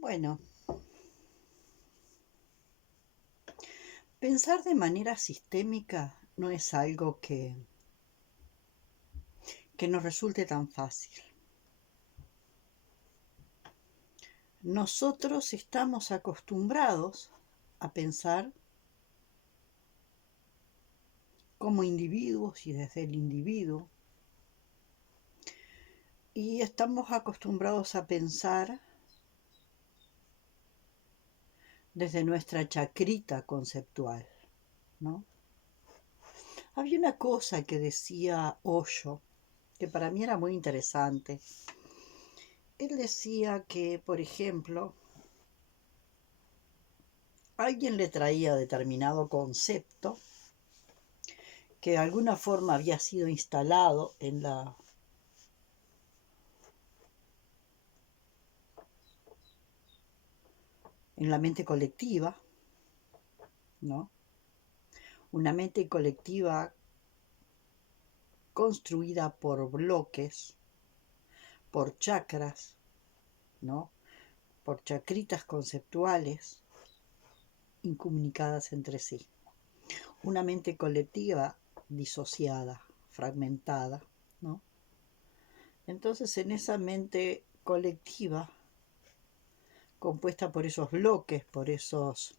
Bueno, pensar de manera sistémica no es algo que nos resulte tan fácil. Nosotros estamos acostumbrados a pensar como individuos y desde el individuo. Y estamos acostumbrados a pensar desde nuestra chacrita conceptual, ¿no? Había una cosa que decía Osho, que para mí era muy interesante. Él decía que, por ejemplo, alguien le traía determinado concepto que de alguna forma había sido instalado en la mente colectiva, ¿no? Una mente colectiva construida por bloques, por chakras, ¿no? Por chacritas conceptuales incomunicadas entre sí. Una mente colectiva disociada, fragmentada, ¿no? Entonces, en esa mente colectiva, compuesta por esos bloques, por esos,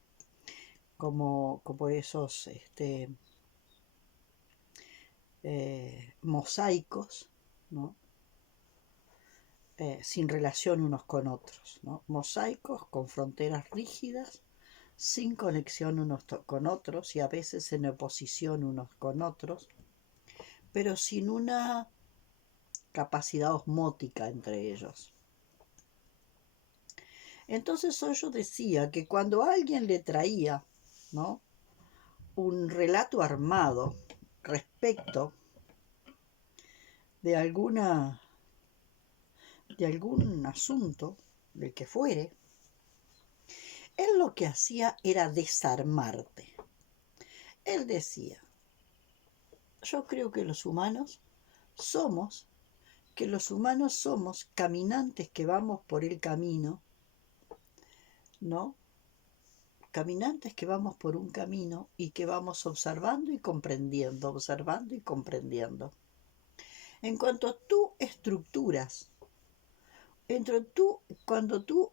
como esos mosaicos, ¿no? Sin relación unos con otros, ¿no? Mosaicos con fronteras rígidas, sin conexión unos con otros y a veces en oposición unos con otros, pero sin una capacidad osmótica entre ellos. Entonces yo decía que cuando alguien le traía, ¿no?, un relato armado respecto de algún asunto, del que fuere, él lo que hacía era desarmarte. Él decía, yo creo que los humanos somos caminantes que vamos por el camino, ¿no? Caminantes que vamos por un camino y que vamos observando y comprendiendo, observando y comprendiendo. En cuanto tú estructuras, en cuanto tú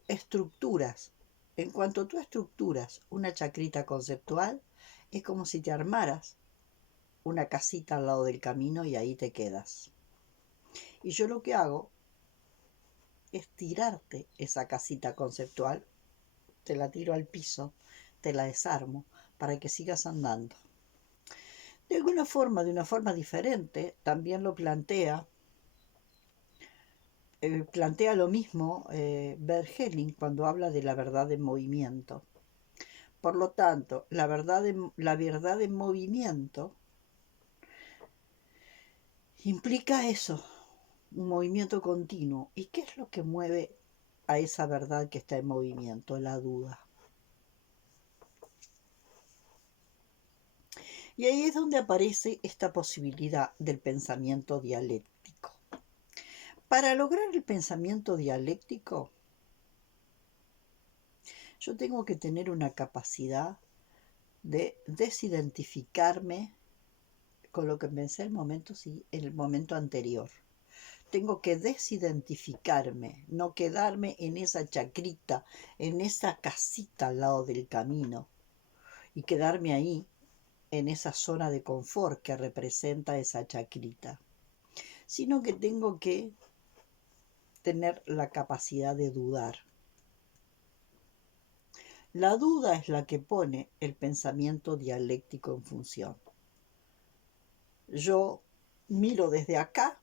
estructuras una chacrita conceptual, es como si te armaras una casita al lado del camino y ahí te quedas. Y yo lo que hago es tirarte esa casita conceptual, te la tiro al piso, te la desarmo para que sigas andando. De alguna forma, de una forma diferente, también lo plantea lo mismo Bert Helling cuando habla de la verdad en movimiento. Por lo tanto, la verdad en movimiento implica eso, un movimiento continuo. ¿Y qué es lo que mueve a esa verdad que está en movimiento? La duda. Y ahí es donde aparece esta posibilidad del pensamiento dialéctico. Para lograr el pensamiento dialéctico, yo tengo que tener una capacidad de desidentificarme con lo que pensé en el momento anterior. Tengo que desidentificarme, no quedarme en esa chacrita, en esa casita al lado del camino y quedarme ahí en esa zona de confort que representa esa chacrita, sino que tengo que tener la capacidad de dudar. La duda es la que pone el pensamiento dialéctico en función. Yo miro desde acá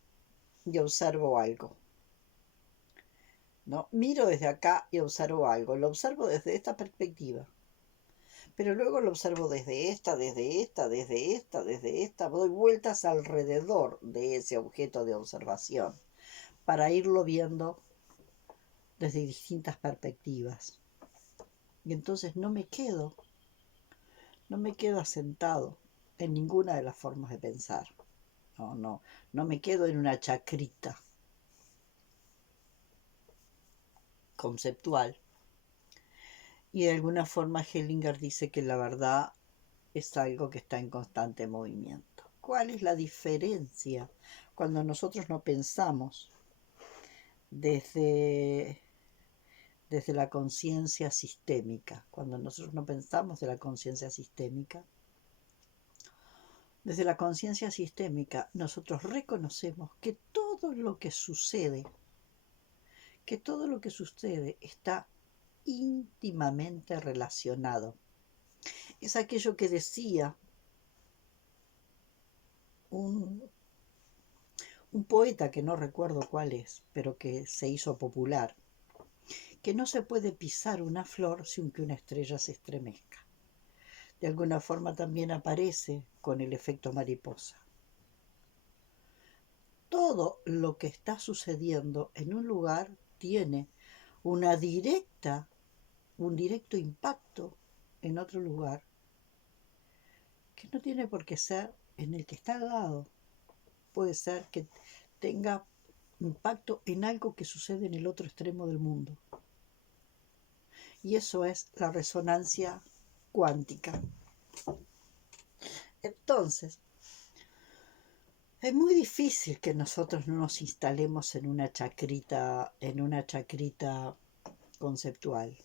y observo algo, ¿no? Miro desde acá y observo algo. Lo observo desde esta perspectiva, pero luego lo observo desde esta, doy vueltas alrededor de ese objeto de observación para irlo viendo desde distintas perspectivas. Y entonces no me quedo asentado en ninguna de las formas de pensar. No me quedo en una chacrita conceptual, Y de alguna forma Hellinger dice que la verdad es algo que está en constante movimiento. ¿Cuál es la diferencia cuando nosotros no pensamos desde, desde la conciencia sistémica? Cuando nosotros no pensamos de la conciencia sistémica, desde la conciencia sistémica nosotros reconocemos que todo lo que sucede está íntimamente relacionado. Es aquello que decía un, un poeta que no recuerdo cuál es, pero que se hizo popular, que no se puede pisar una flor sin que una estrella se estremezca. De alguna forma también aparece con el efecto mariposa. Todo lo que está sucediendo en un lugar tiene una un directo impacto en otro lugar que no tiene por qué ser en el que está al lado. Puede ser que tenga impacto en algo que sucede en el otro extremo del mundo. Y eso es la resonancia cuántica. Entonces, es muy difícil que nosotros no nos instalemos en una chacrita conceptual.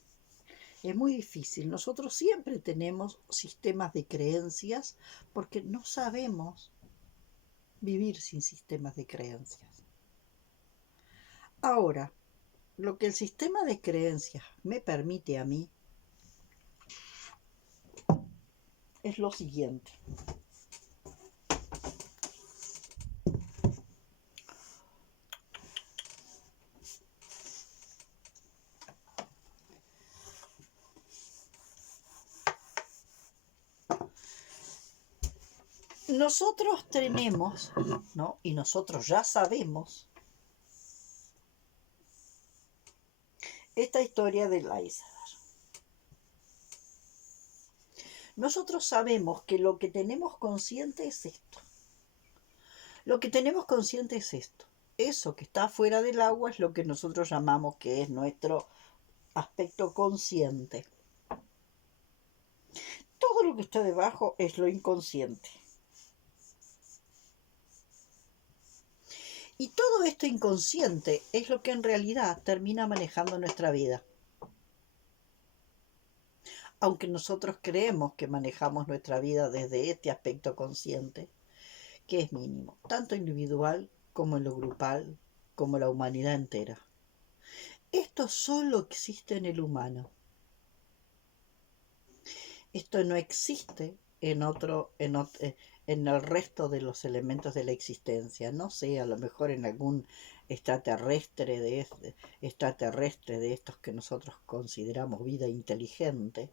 Es muy difícil. Nosotros siempre tenemos sistemas de creencias porque no sabemos vivir sin sistemas de creencias. Ahora, lo que el sistema de creencias me permite a mí es lo siguiente. Nosotros tenemos, ¿no? Y nosotros ya sabemos esta historia del iceberg. Nosotros sabemos que lo que tenemos consciente es esto. Lo que tenemos consciente es esto. Eso que está fuera del agua es lo que nosotros llamamos que es nuestro aspecto consciente. Todo lo que está debajo es lo inconsciente. Y todo esto inconsciente es lo que en realidad termina manejando nuestra vida. Aunque nosotros creemos que manejamos nuestra vida desde este aspecto consciente, que es mínimo, tanto individual como en lo grupal, como la humanidad entera. Esto solo existe en el humano. Esto no existe en el resto de los elementos de la existencia. No sé, a lo mejor en algún extraterrestre de estos que nosotros consideramos vida inteligente,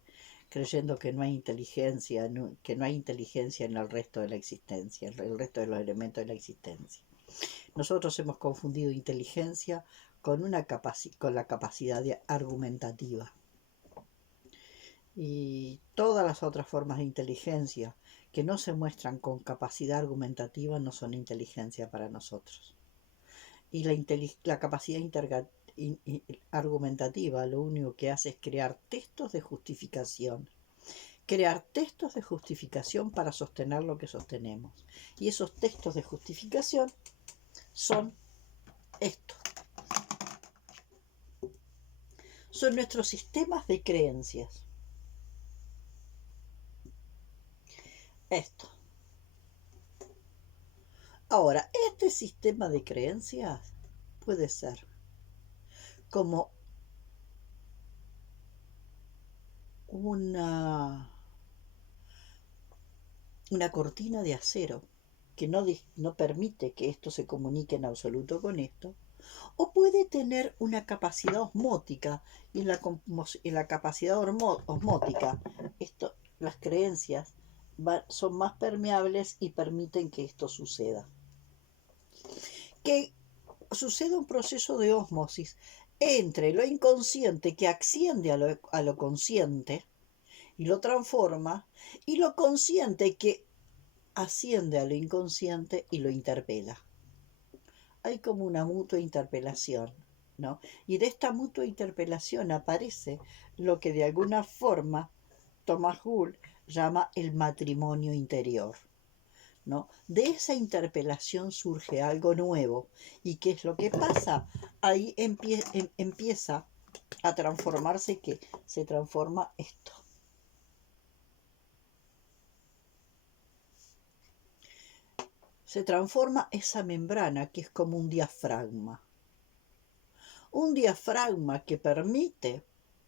creyendo que no hay inteligencia en el resto de la existencia, en el resto de los elementos de la existencia. Nosotros hemos confundido inteligencia con la capacidad argumentativa. Y todas las otras formas de inteligencia que no se muestran con capacidad argumentativa no son inteligencia para nosotros. Y la capacidad argumentativa lo único que hace es crear textos de justificación. Crear textos de justificación para sostener lo que sostenemos. Y esos textos de justificación son estos. Son nuestros sistemas de creencias. Esto. Ahora, este sistema de creencias puede ser como una cortina de acero que no permite que esto se comunique en absoluto con esto, o puede tener una capacidad osmótica, y en la capacidad osmótica las creencias son más permeables y permiten que esto suceda. Que suceda un proceso de ósmosis entre lo inconsciente que asciende a lo consciente y lo transforma, y lo consciente que asciende a lo inconsciente y lo interpela. Hay como una mutua interpelación. ¿no? Y de esta mutua interpelación aparece lo que de alguna forma Thomas Gould llama el matrimonio interior, ¿no? De esa interpelación surge algo nuevo. ¿Y qué es lo que pasa? Ahí empieza a transformarse, que se transforma esto. Se transforma esa membrana que es como un diafragma. Un diafragma que permite,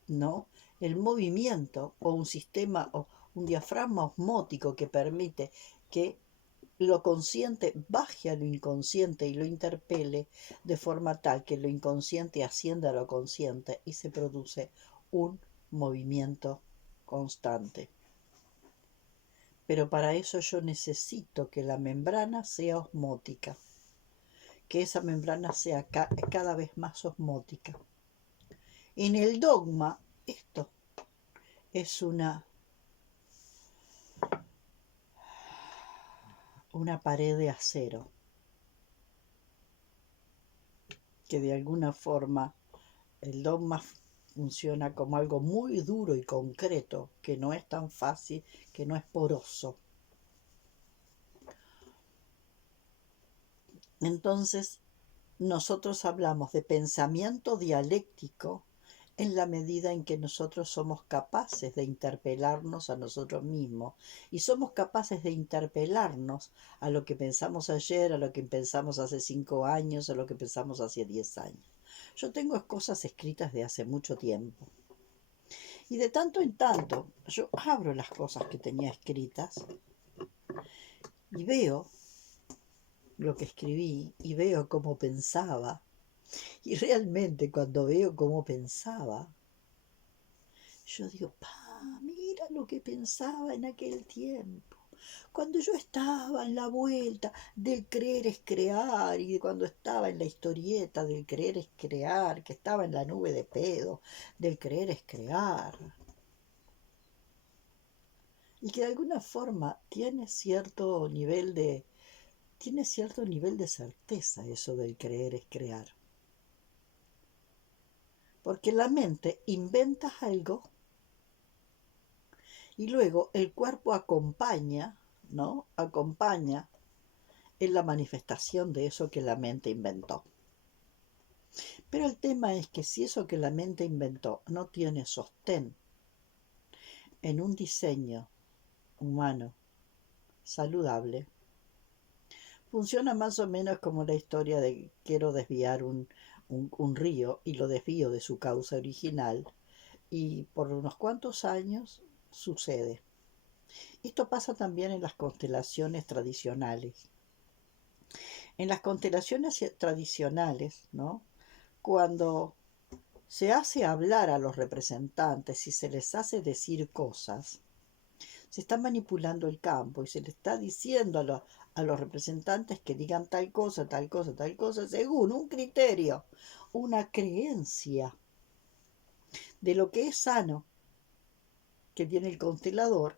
¿no?, el movimiento, o un sistema, o un diafragma osmótico que permite que lo consciente baje a lo inconsciente y lo interpele de forma tal que lo inconsciente ascienda a lo consciente y se produce un movimiento constante. Pero para eso yo necesito que la membrana sea osmótica, que esa membrana sea cada vez más osmótica. En el dogma, esto es una pared de acero que de alguna forma el dogma funciona como algo muy duro y concreto, que no es tan fácil, que no es poroso. Entonces, nosotros hablamos de pensamiento dialéctico en la medida en que nosotros somos capaces de interpelarnos a nosotros mismos y somos capaces de interpelarnos a lo que pensamos ayer, a lo que pensamos hace 5 años, a lo que pensamos hace 10 años. Yo tengo cosas escritas de hace mucho tiempo y de tanto en tanto yo abro las cosas que tenía escritas y veo lo que escribí y veo cómo pensaba. Y realmente cuando veo cómo pensaba, yo digo, mira lo que pensaba en aquel tiempo. Cuando yo estaba en la vuelta del creer es crear, y cuando estaba en la historieta del creer es crear, que estaba en la nube de pedo del creer es crear. Y que de alguna forma tiene cierto nivel de certeza eso del creer es crear. Porque la mente inventa algo y luego el cuerpo acompaña, ¿no? Acompaña en la manifestación de eso que la mente inventó. Pero el tema es que si eso que la mente inventó no tiene sostén en un diseño humano saludable, funciona más o menos como la historia de quiero desviar un río y lo desvío de su causa original, y por unos cuantos años sucede. Esto pasa también en las constelaciones tradicionales. En las constelaciones tradicionales, ¿no?, cuando se hace hablar a los representantes y se les hace decir cosas, se está manipulando el campo y se le está diciendo a los representantes que digan tal cosa, tal cosa, tal cosa, según un criterio, una creencia de lo que es sano que tiene el constelador,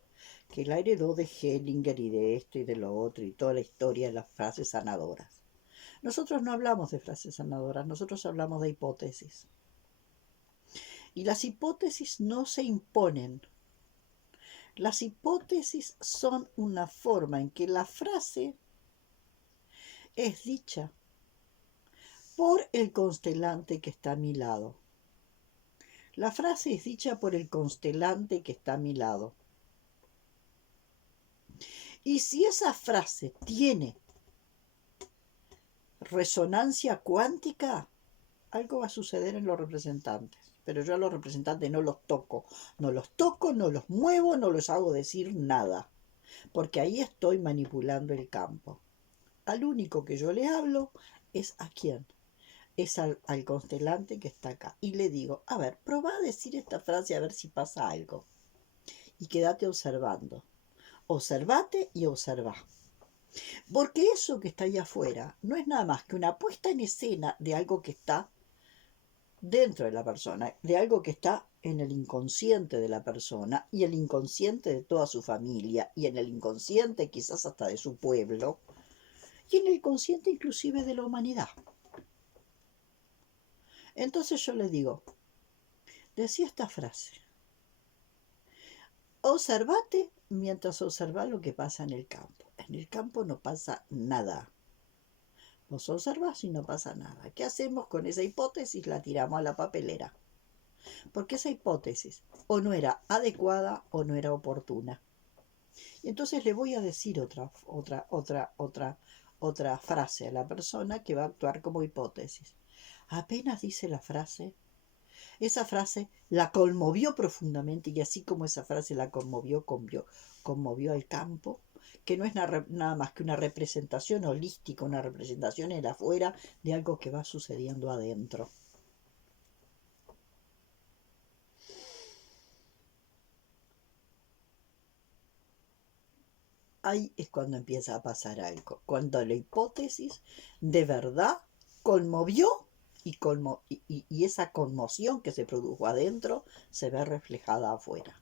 que la heredó de Hellinger y de esto y de lo otro y toda la historia de las frases sanadoras. Nosotros no hablamos de frases sanadoras, nosotros hablamos de hipótesis. Y las hipótesis no se imponen. Las hipótesis son una forma en que la frase es dicha por el constelante que está a mi lado. La frase es dicha por el constelante que está a mi lado. Y si esa frase tiene resonancia cuántica, algo va a suceder en los representantes. Pero yo a los representantes no los toco, no los muevo, no los hago decir nada, porque ahí estoy manipulando el campo. Al único que yo le hablo es ¿a quién? Es al constelante que está acá. Y le digo, a ver, probá a decir esta frase a ver si pasa algo. Y quédate observando. Observate y observá. Porque eso que está ahí afuera no es nada más que una puesta en escena de algo que está dentro de la persona, de algo que está en el inconsciente de la persona y el inconsciente de toda su familia y en el inconsciente quizás hasta de su pueblo y en el consciente inclusive de la humanidad. Entonces yo le digo, decía esta frase, observate mientras observas lo que pasa en el campo. En el campo no pasa nada. Nos observas y no pasa nada. ¿Qué hacemos con esa hipótesis? La tiramos a la papelera. Porque esa hipótesis o no era adecuada o no era oportuna. Y entonces le voy a decir otra frase a la persona que va a actuar como hipótesis. Apenas dice la frase, esa frase la conmovió profundamente y así como esa frase la conmovió al campo, que no es nada más que una representación holística, una representación en afuera de algo que va sucediendo adentro. Ahí es cuando empieza a pasar algo, cuando la hipótesis de verdad conmovió y esa conmoción que se produjo adentro se ve reflejada afuera.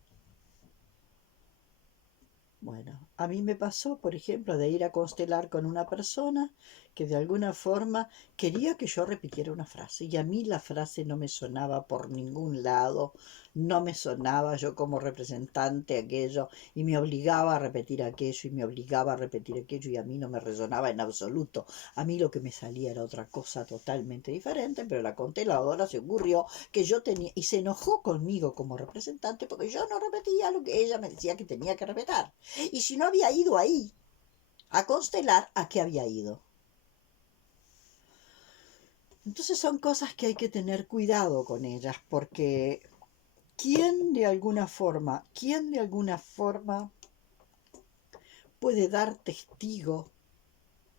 Bueno, a mí me pasó, por ejemplo, de ir a constelar con una persona que de alguna forma quería que yo repitiera una frase y a mí la frase no me sonaba por ningún lado, no me sonaba yo como representante aquello y me obligaba a repetir aquello y me obligaba a repetir aquello y a mí no me resonaba en absoluto. A mí lo que me salía era otra cosa totalmente diferente, pero la consteladora se ocurrió que yo tenía y se enojó conmigo como representante porque yo no repetía lo que ella me decía que tenía que repetir. Y si no había ido ahí a constelar, ¿a qué había ido? Entonces son cosas que hay que tener cuidado con ellas, porque quién de alguna forma puede dar testigo,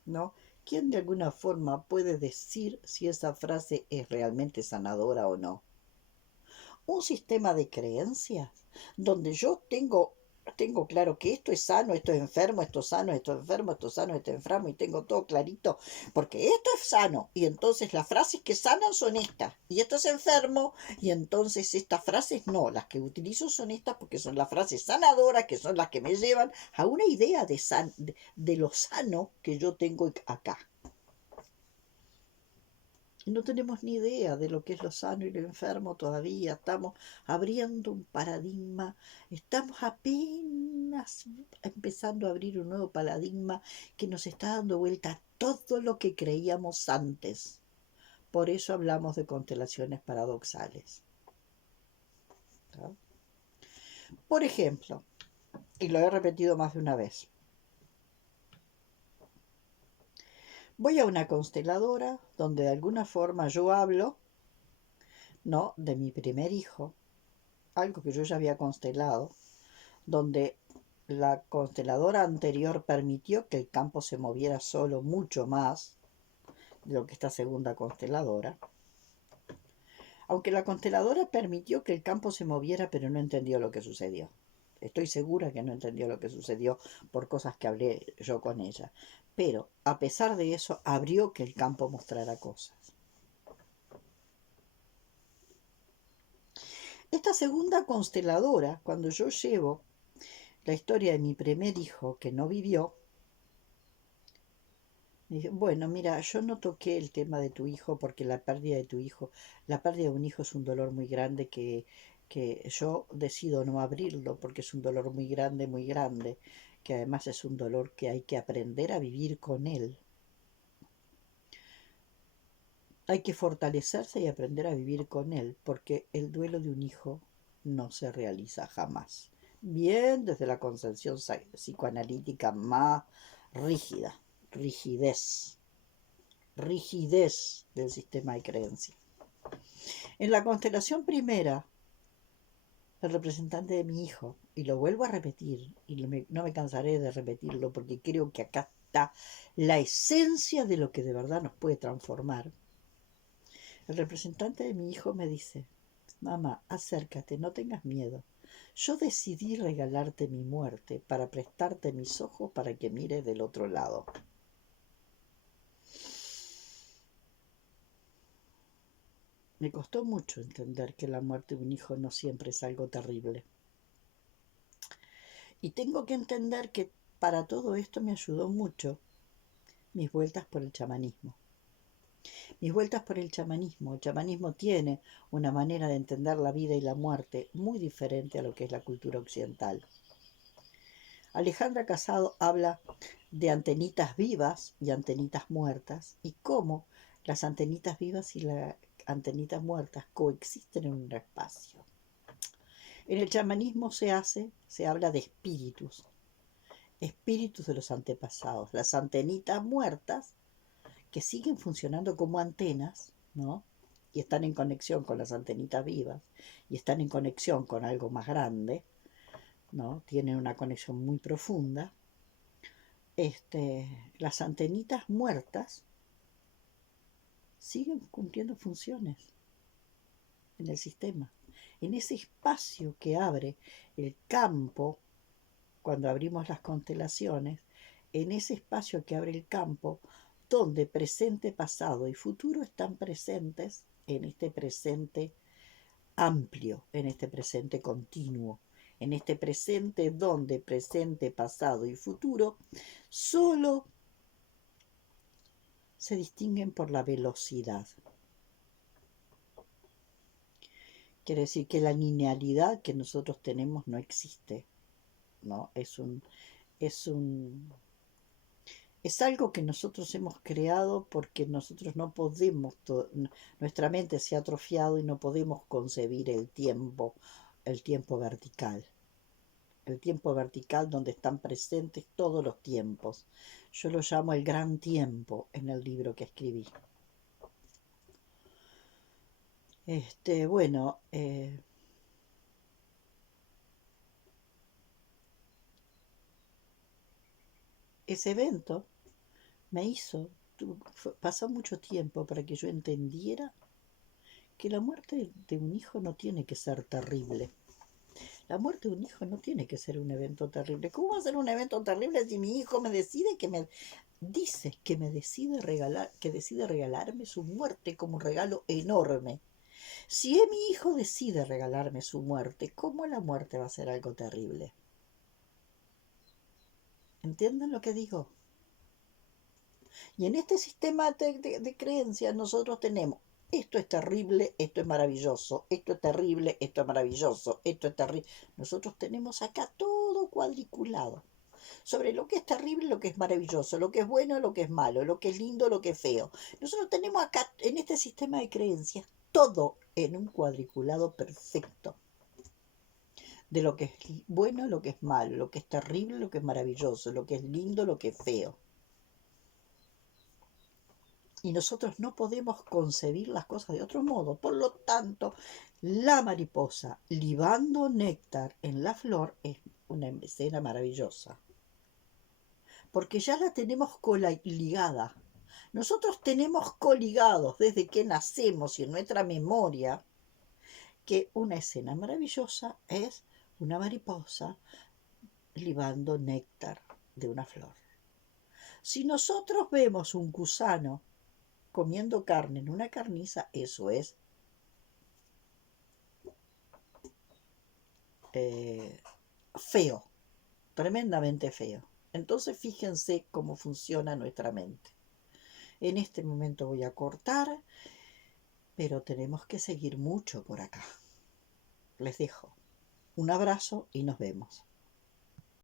¿no? ¿Quién de alguna forma puede decir si esa frase es realmente sanadora o no? Un sistema de creencias donde yo tengo claro que esto es sano, esto es enfermo, esto es sano, esto es enfermo, esto es sano, esto es enfermo y tengo todo clarito, porque esto es sano y entonces las frases que sanan son estas y esto es enfermo y entonces estas frases no, las que utilizo son estas porque son las frases sanadoras que son las que me llevan a una idea de lo sano que yo tengo acá. Y no tenemos ni idea de lo que es lo sano y lo enfermo todavía. Estamos abriendo un paradigma, estamos apenas empezando a abrir un nuevo paradigma que nos está dando vuelta a todo lo que creíamos antes. Por eso hablamos de constelaciones paradoxales. ¿No? Por ejemplo, y lo he repetido más de una vez, voy a una consteladora donde de alguna forma yo hablo, ¿no?, de mi primer hijo, algo que yo ya había constelado, donde la consteladora anterior permitió que el campo se moviera solo mucho más de lo que esta segunda consteladora. Aunque la consteladora permitió que el campo se moviera, pero no entendió lo que sucedió. Estoy segura que no entendió lo que sucedió por cosas que hablé yo con ella. Pero, a pesar de eso, abrió que el campo mostrara cosas. Esta segunda consteladora, cuando yo llevo la historia de mi primer hijo que no vivió, me dice, bueno, mira, yo no toqué el tema de tu hijo porque la pérdida de tu hijo, la pérdida de un hijo es un dolor muy grande que yo decido no abrirlo porque es un dolor muy grande, que además es un dolor que hay que aprender a vivir con él. Hay que fortalecerse y aprender a vivir con él porque el duelo de un hijo no se realiza jamás. Bien desde la concepción psicoanalítica más rígida, rigidez del sistema de creencias. En la constelación primera, el representante de mi hijo, y lo vuelvo a repetir, y no me cansaré de repetirlo porque creo que acá está la esencia de lo que de verdad nos puede transformar. El representante de mi hijo me dice, mamá, acércate, no tengas miedo. Yo decidí regalarte mi muerte para prestarte mis ojos para que mires del otro lado. Me costó mucho entender que la muerte de un hijo no siempre es algo terrible. Y tengo que entender que para todo esto me ayudó mucho mis vueltas por el chamanismo. Mis vueltas por el chamanismo. El chamanismo tiene una manera de entender la vida y la muerte muy diferente a lo que es la cultura occidental. Alejandra Casado habla de antenitas vivas y antenitas muertas y cómo las antenitas vivas y las antenitas muertas coexisten en un espacio. En el chamanismo se habla de espíritus, espíritus de los antepasados, las antenitas muertas que siguen funcionando como antenas, ¿no? Y están en conexión con las antenitas vivas y están en conexión con algo más grande, ¿no? Tienen una conexión muy profunda. Las antenitas muertas siguen cumpliendo funciones en el sistema. En ese espacio que abre el campo, cuando abrimos las constelaciones, en ese espacio que abre el campo, donde presente, pasado y futuro están presentes en este presente amplio, en este presente continuo, en este presente donde presente, pasado y futuro solo se distinguen por la velocidad. Quiere decir que la linealidad que nosotros tenemos no existe, ¿no? Es algo que nosotros hemos creado porque nosotros no podemos, nuestra mente se ha atrofiado y no podemos concebir el tiempo vertical donde están presentes todos los tiempos. Yo lo llamo el gran tiempo en el libro que escribí. Bueno, ese evento me hizo, pasó mucho tiempo para que yo entendiera que la muerte de un hijo no tiene que ser terrible. La muerte de un hijo no tiene que ser un evento terrible. ¿Cómo va a ser un evento terrible si mi hijo me decide que decide regalarme su muerte como un regalo enorme? Si mi hijo decide regalarme su muerte, ¿cómo la muerte va a ser algo terrible? ¿Entienden lo que digo? Y en este sistema de creencias nosotros tenemos esto es terrible, esto es maravilloso, esto es terrible, esto es maravilloso, esto es terrible. Nosotros tenemos acá todo cuadriculado sobre lo que es terrible, lo que es maravilloso, lo que es bueno, lo que es malo, lo que es lindo, lo que es feo. Nosotros tenemos acá en este sistema de creencias todo en un cuadriculado perfecto de lo que es bueno, lo que es malo, lo que es terrible, lo que es maravilloso, lo que es lindo, lo que es feo. Y nosotros no podemos concebir las cosas de otro modo. Por lo tanto, la mariposa libando néctar en la flor es una escena maravillosa. Porque ya la tenemos coligada. Nosotros tenemos coligados desde que nacemos y en nuestra memoria que una escena maravillosa es una mariposa libando néctar de una flor. Si nosotros vemos un gusano comiendo carne en una carniza, eso es feo, tremendamente feo. Entonces fíjense cómo funciona nuestra mente. En este momento voy a cortar, pero tenemos que seguir mucho por acá. Les dejo un abrazo y nos vemos.